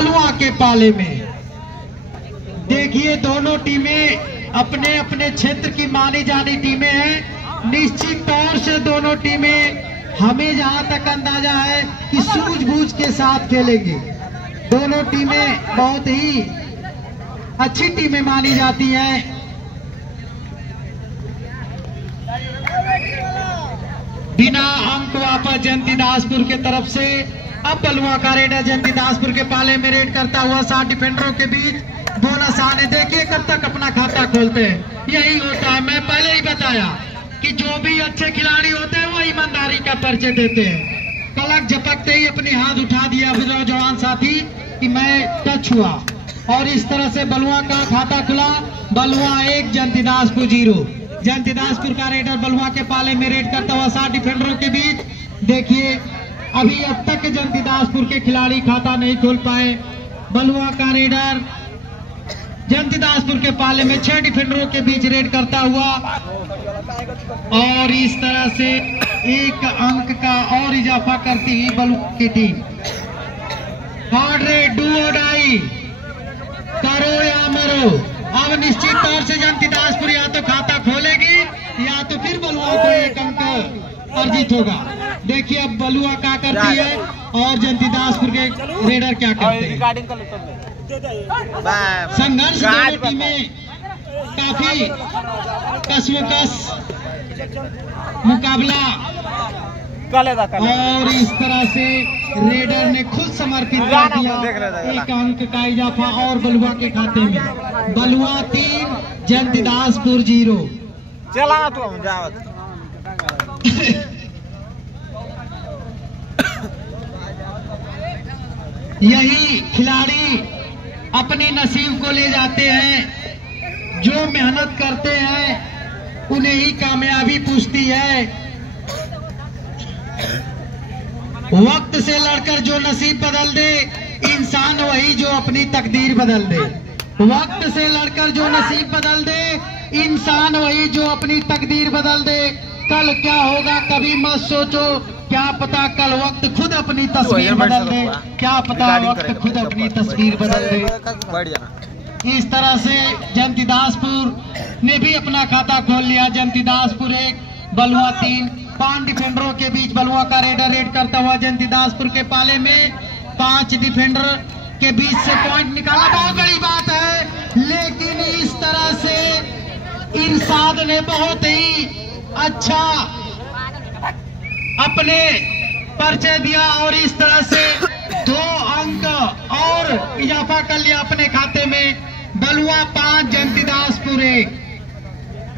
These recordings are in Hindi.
बलुआ के पाले में। देखिए दोनों टीमें अपने अपने क्षेत्र की मानी जानी टीमें हैं। निश्चित तौर से दोनों टीमें हमें जहां तक अंदाजा है कि सूझबूझ के साथ खेलेंगी। दोनों टीमें बहुत ही अच्छी टीमें मानी जाती हैं। बिना अंक वापस जयंतीदासपुर के तरफ से। अब बलुआ का रेडर जयंतीदासपुर के पाले में रेड करता हुआ 7 डिफेंडरों के बीच बोनस आने। देखिए कब तक अपना खाता खोलते हैं। यही होता है, मैं पहले ही बताया कि जो भी अच्छे खिलाड़ी होते हैं वो ईमानदारी का परिचय देते हैं। पलक झपकते ही अपने हाथ उठा दिया फिर जवान साथी कि मैं टच हुआ, और इस तरह से बलुआ का खाता खुला। बलुआ 1 जयंतीदासपुर 0। जयंतीदासपुर का रेडर बलुआ के पाले में रेड करता हुआ 7 डिफेंडरों के बीच। देखिए अभी अब तक जयंतीदासपुर के खिलाड़ी खाता नहीं खोल पाए। बलुआ का रेडर जयंतीदासपुर के पाले में 6 डिफेंडरों के बीच रेड करता हुआ, और इस तरह से 1 अंक का और इजाफा करती हुई बलुआ की टीम। हार्ड रेड, डू और डाई, करो या मरो। अब निश्चित तौर से जयंतीदासपुर या तो खाता खोलेगी या तो फिर बलुआ को 1 अंक अर्जित होगा। देखिए अब बलुआ क्या करती है और जयंतीदासपुर के रेडर क्या करते हैं। संघर्ष दोनों टीमें काफी कसमकस मुकाबला, और इस तरह से रेडर ने खुद समर्पित कर दिया 1 अंक का इजाफा और बलुआ के खाते में। बलुआ 3 जयंतीदासपुर 0। चला तो हम जावत यही खिलाड़ी अपने नसीब को ले जाते हैं। जो मेहनत करते हैं उन्हें ही कामयाबी पूछती है। वक्त से लड़कर जो नसीब बदल दे, इंसान वही जो अपनी तकदीर बदल दे। वक्त से लड़कर जो नसीब बदल दे, इंसान वही जो अपनी तकदीर बदल दे। कल क्या होगा कभी मत सोचो, क्या पता कल वक्त खुद अपनी तस्वीर बदल दे। क्या पता वक्त खुद अपनी तस्वीर बदल दे। इस तरह से जयंतीदासपुर ने भी अपना खाता खोल लिया। जयंतीदासपुर 1 बलुआ 3। 5 डिफेंडरों के बीच बलुआ का रेडर रेड करता हुआ जयंतीदासपुर के पाले में 5 डिफेंडर के बीच से पॉइंट निकाला बहुत बड़ी बात है। लेकिन इस तरह से इरशाद ने बहुत ही अच्छा अपने परिचय दिया और इस तरह से 2 अंक और इजाफा कर लिया अपने खाते में। बलुआ 5 जयंतीदासपुर 1।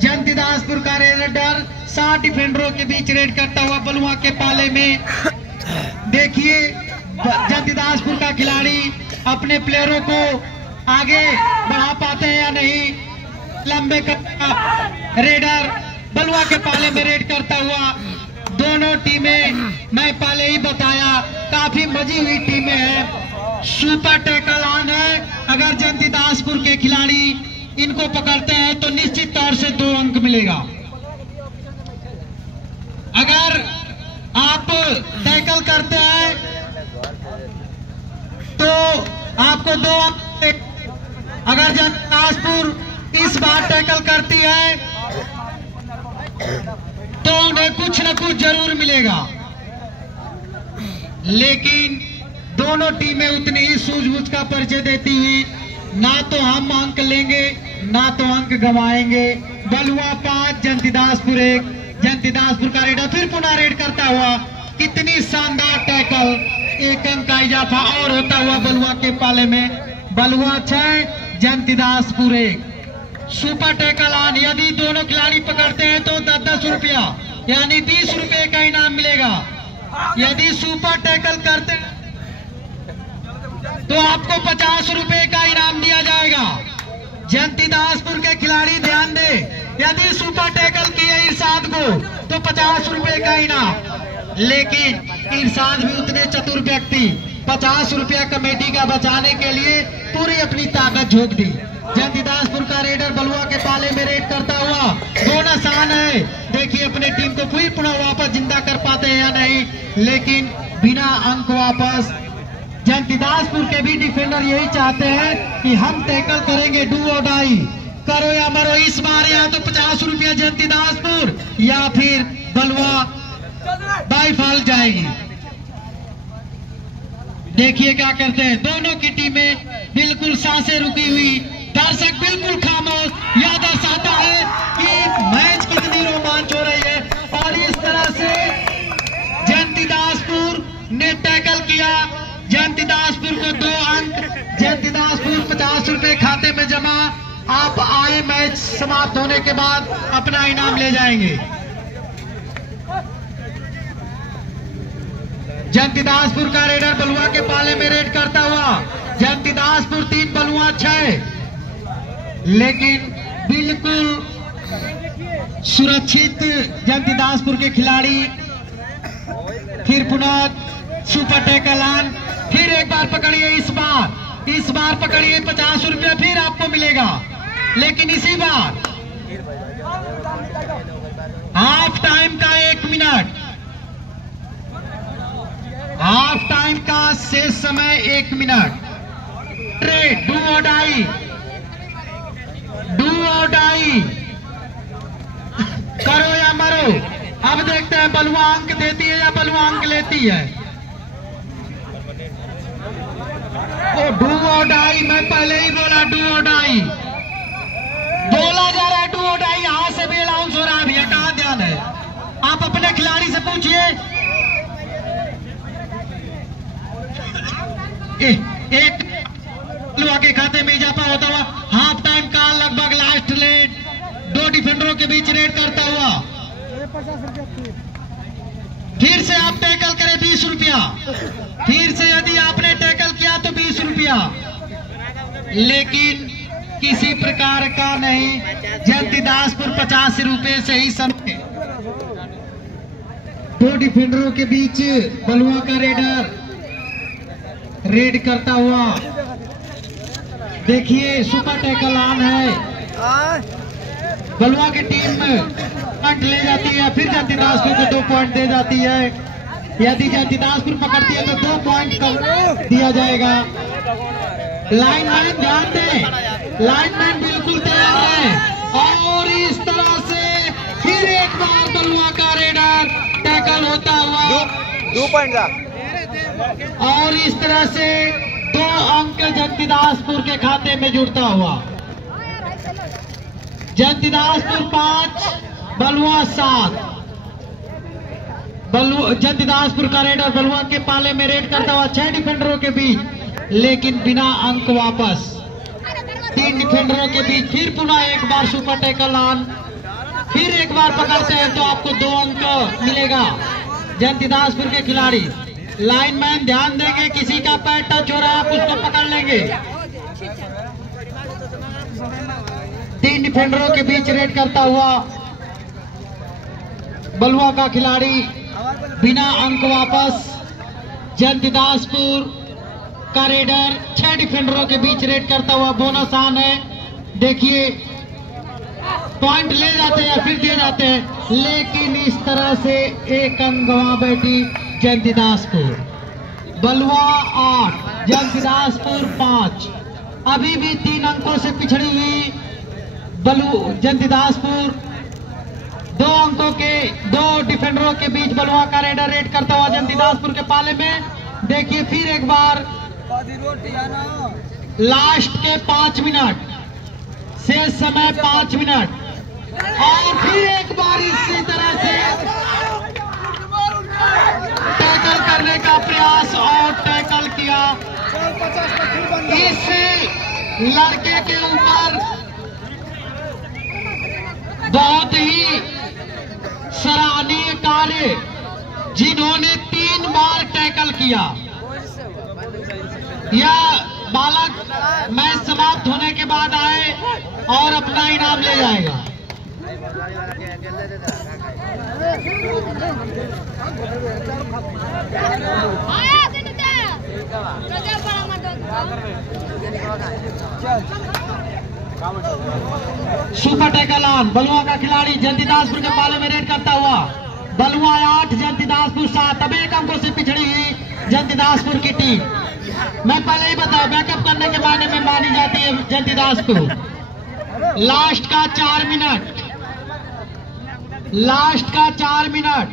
जयंतीदासपुर का रेडर 7 डिफेंडरों के बीच रेड करता हुआ बलुआ के पाले में। देखिए जयंतीदासपुर का खिलाड़ी अपने प्लेयरों को आगे बढ़ा पाते हैं या नहीं। लंबे रेडर बलुआ के पाले में रेड करता हुआ। दोनों टीमें मैं पहले ही बताया काफी मजी हुई टीमें हैं। सुपर टैकल ऑन है। अगर जयंतीदासपुर के खिलाड़ी इनको पकड़ते हैं तो निश्चित तौर से 2 अंक मिलेगा। अगर आप टैकल करते हैं तो आपको 2 अंक। अगर जयंतीदासपुर इस बार टैकल करती है तो उन्हें कुछ न कुछ जरूर मिलेगा। लेकिन दोनों टीमें उतनी ही सूझबूझ का परिचय देती हुई, ना तो हम अंक लेंगे ना तो अंक गंवाएंगे। बलुआ 5 जयंतीदासपुर 1। जयंतीदासपुर का रेडर फिर पुनः रेड करता हुआ। कितनी शानदार टैकल, 1 अंक का इजाफा और होता हुआ बलुआ के पाले में। बलुआ 6 जयंतीदासपुर 1। Super tackle on. यदि दोनों खिलाड़ी पकड़ते हैं तो 10-10 रुपया यानी 20 रुपए का इनाम मिलेगा। यदि सुपर टैकल करते तो आपको 50 रुपए का इनाम दिया जाएगा। जयंतीदासपुर के खिलाड़ी ध्यान दे, यदि सुपर टैकल किए इरशाद को तो 50 रुपए का इनाम। लेकिन इरशाद भी उतने चतुर व्यक्ति 50 रुपया कमेटी का बचाने के लिए पूरी अपनी ताकत झोंक दी। जयंतीदासपुर का रेडर बलुआ के पाले में रेड करता हुआ। बोनस ऑन है। देखिए अपनी टीम को फिर पुनः वापस जिंदा कर पाते हैं या नहीं। लेकिन बिना अंक वापस जयंतीदासपुर के भी डिफेंडर यही चाहते हैं कि हम टैकल करेंगे, डू और डाई, करो या मरो। इस बार या तो 50 रुपया जयंतीदासपुर या फिर बलुआ बाई फाल जाएगी। देखिए क्या करते हैं दोनों की टीमें, बिल्कुल सांसें रुकी हुई, दर्शक बिल्कुल खामोश। यह दर्शाता है कि मैच कितनी रोमांच हो रही है। और इस तरह से जयंतीदासपुर ने टैकल किया। जयंतीदासपुर को 2 अंक, जयंतीदासपुर 50 रुपए खाते में जमा। आप आए मैच समाप्त होने के बाद अपना इनाम ले जाएंगे। जयंतीदासपुर का रेडर बलुआ के पाले में रेड करता हुआ, जयंतीदासपुर 3 बलुआ 6, लेकिन बिल्कुल सुरक्षित जयंतीदासपुर के खिलाड़ी। फिर पुनः सुपर टैकल ऑन, फिर एक बार पकड़िए। इस बार पकड़िए, 50 रुपया फिर आपको मिलेगा, लेकिन इसी बार हाफ टाइम का 1 मिनट, हाफ टाइम का शेष समय 1 मिनट। ट्रेड डू और डाई, डू और डाई, करो या मरो। अब देखते हैं बलुआ अंक देती है या बलुआ अंक लेती है। ओ डू और डाई, मैं पहले ही बोला डू और डाई, बोला जा रहा है डू और डाई। यहां से भी अनाउंस हो रहा है भैया, कहां ध्यान है? आप अपने खिलाड़ी से पूछिए। एक बलुआ के खाते में इजाफा होता हुआ, हाफ टाइम का लगभग लास्ट रेड, 2 डिफेंडरों के बीच रेड करता हुआ। फिर से आप टैकल करें 20 रुपया, फिर से यदि आपने टैकल किया तो 20 रुपया, लेकिन किसी प्रकार का नहीं। जयंतीदासपुर 50 रुपए से ही समय। 2 डिफेंडरों के बीच बलुआ का रेडर रेड करता हुआ। देखिए सुपर टैकल ऑन है, बलुआ की टीम पॉइंट ले जाती है, फिर जयंतीदासपुर को 2 पॉइंट दे जाती है। यदि जयंतीदासपुर पकड़ती है तो 2 पॉइंट दिया जाएगा। लाइनमैन ध्यान दें, लाइनमैन बिल्कुल तैयार है। और इस तरह से फिर एक बार बलुआ का रेडर टैकल होता हुआ 2 पॉइंट, और इस तरह से 2 अंक जयंतीदासपुर के खाते में जुड़ता हुआ। जयंतीदासपुर 5, बलुआ 7। जयंतीदासपुर का रेडर बलुआ के पाले में रेड करता हुआ 6 डिफेंडरों के बीच, लेकिन बिना अंक वापस। 3 डिफेंडरों के बीच फिर पुनः एक बार सुपर टैकल ऑन, फिर एक बार पकड़ते हैं तो आपको 2 अंक मिलेगा। जयंतीदासपुर के खिलाड़ी, लाइनमैन ध्यान देंगे, किसी का पैर टच हो रहा है आप उसको पकड़ लेंगे। 3 डिफेंडरों के बीच रेड करता हुआ बलुआ का खिलाड़ी, बिना अंक वापस। जयंतीदासपुर का रेडर 6 डिफेंडरों के बीच रेड करता हुआ, बोनस ऑन है। देखिए पॉइंट ले जाते हैं फिर दिए जाते हैं, लेकिन इस तरह से 1 अंक गंवा बैठी जयंतीदासपुर। बलुआ 8, जयंतीदासपुर 5। अभी भी 3 अंकों से पिछड़ी हुई जयंतीदासपुर। 2 अंकों के 2 डिफेंडरों के बीच बलुआ का रेडर रेड करता हुआ जयंतीदासपुर के पाले में। देखिए फिर एक बार लास्ट के 5 मिनट, शेष समय 5 मिनट, और फिर एक बार इसी तरह से टैकल करने का प्रयास और टैकल किया। इस लड़के के ऊपर बहुत ही सराहनीय कार्य, जिन्होंने 3 बार टैकल किया। यह बालक मैच समाप्त होने के बाद आए और अपना इनाम ले जाएगा। सुपर टैकल ऑन, बलुआ का खिलाड़ी जयंतीदासपुर के पाले में रेड करता हुआ। बलुआ 8, जयंतीदासपुर 7। अब 1 अंकों से पिछड़ी हुई जयंतीदासपुर की टीम। मैं पहले ही बताया बैकअप करने के मायने में मानी जाती है जयंतीदास को। लास्ट का 4 मिनट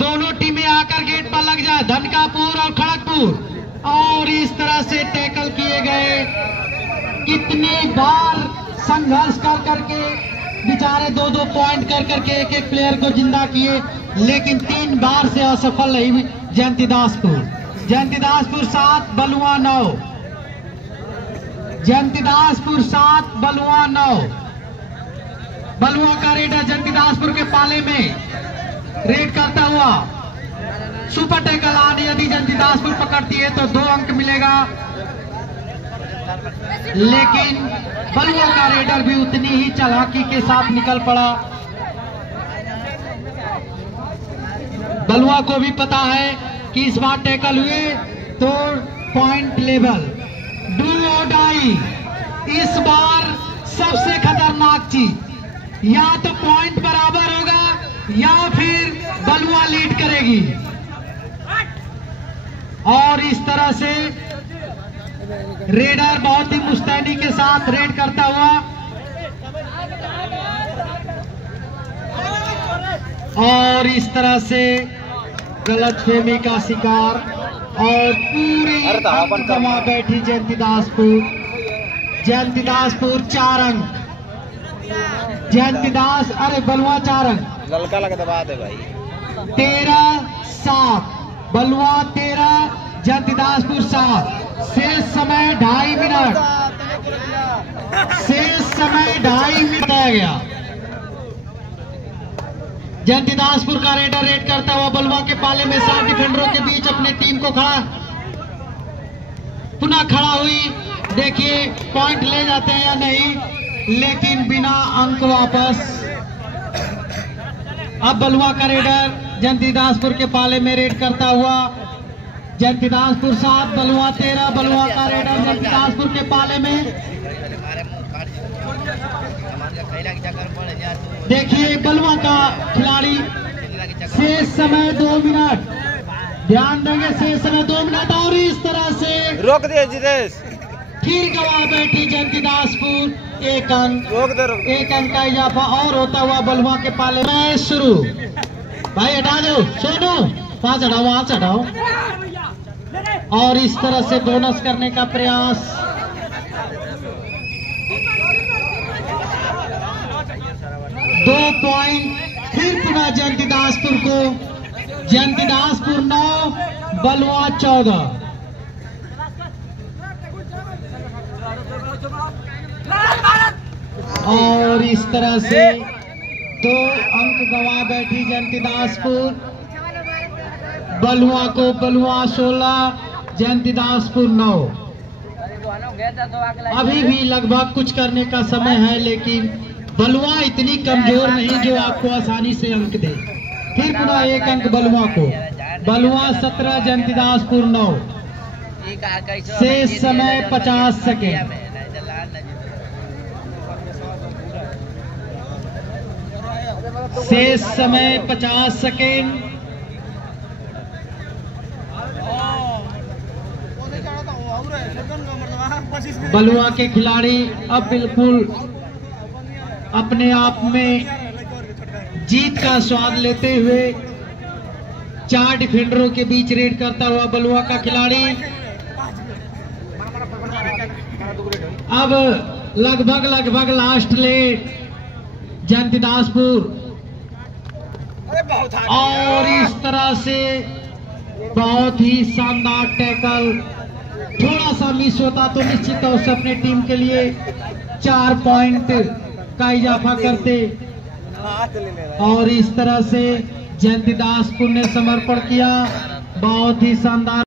दोनों टीमें आकर गेट पर लग जाए, धनकापुर और खड़गपुर। और इस तरह से टैकल किए गए, कितनी बार संघर्ष कर करके बेचारे 2-2 पॉइंट कर करके एक प्लेयर को जिंदा किए, लेकिन 3 बार से असफल रही जयंतीदासपुर। जयंतीदासपुर 7, बलुआ 9। जयंतीदासपुर 7, बलुआ 9। बलुआ का रेडर जयंतीदासपुर के पाले में रेड करता हुआ सुपर टैकल आने, यदि जयंतीदासपुर पकड़ती है तो 2 अंक मिलेगा, लेकिन बलुआ का रेडर भी उतनी ही चालाकी के साथ निकल पड़ा। बलुआ को भी पता है कि इस बार टैकल हुए तो पॉइंट लेवल, डू और डाई। इस बार सबसे खतरनाक चीज, या तो पॉइंट बराबर होगा या फिर बलुआ लीड करेगी। और इस तरह से रेडर बहुत ही मुस्तैदी के साथ रेड करता हुआ, और इस तरह से गलतफहमी का शिकार और पूरी गंवा बैठी जयंतीदासपुर। जयंतीदासपुर 4 अंक, जयंतीदास अरे बलुआ 4 अंक, ललका लगा दबा दे भाई। 13-7, बलुआ 13, जयंतीदासपुर 7। शेष समय 2.5 मिनट, शेष समय 2.5 मिनट आ गया। जयंतीदासपुर का रेडर रेड करता हुआ बलुआ के पाले में 7 डिफेंडरों के बीच अपने टीम को पुनः खड़ा हुई। देखिए पॉइंट ले जाते हैं या नहीं, लेकिन बिना अंक वापस। अब बलुआ का रेडर जयंतीदासपुर के पाले में रेड करता हुआ, जयंतीदासपुर 7, बलुआ 13। बलुआ का रेडर जयंतीदासपुर के पाले में, देखिए बलुआ का खिलाड़ी। शेष समय 2 मिनट, ध्यान देंगे, शेष समय 2 मिनट। और इस तरह से रोक दे जितेश, फिर गवा बैठी जयंतीदासपुर 1 अंक। रोक दे 1 अंक का इजाफा और होता हुआ बलुआ के पाले में शुरू। भाई हटा दो, सोनू वहां चढ़ाओ, वहां चढ़ाओ। और इस तरह से बोनस करने का प्रयास, दो पॉइंट फिर पुनः जयंतीदासपुर को। जयंतीदासपुर 9, बलुआ 14। और इस तरह से 2 अंक गवा बैठी जयंतीदासपुर। बलुआ को बलुआ 16, जयंतीदासपुर 9। अभी भी लगभग कुछ करने का समय है, लेकिन बलुआ इतनी कमजोर नहीं जो आपको आसानी से अंक दे। फिर पुनः 1 अंक बलुआ को। बलुआ 17, जयंतीदासपुर 9। शेष समय 50 सेकेंड। शेष समय 50 सेकेंड। बलुआ के खिलाड़ी अब बिल्कुल अपने आप में जीत का स्वाद लेते हुए 4 डिफेंडरों के बीच रेड करता हुआ बलुआ का खिलाड़ी अब लगभग लास्ट लेट जयंतीदासपुर। और इस तरह से बहुत ही शानदार टैकल, थोड़ा सा मिस होता तो निश्चित तौर से अपने टीम के लिए 4 पॉइंट का इजाफा करते। और इस तरह से जयंतीदासपुर ने समर्पण किया, बहुत ही शानदार।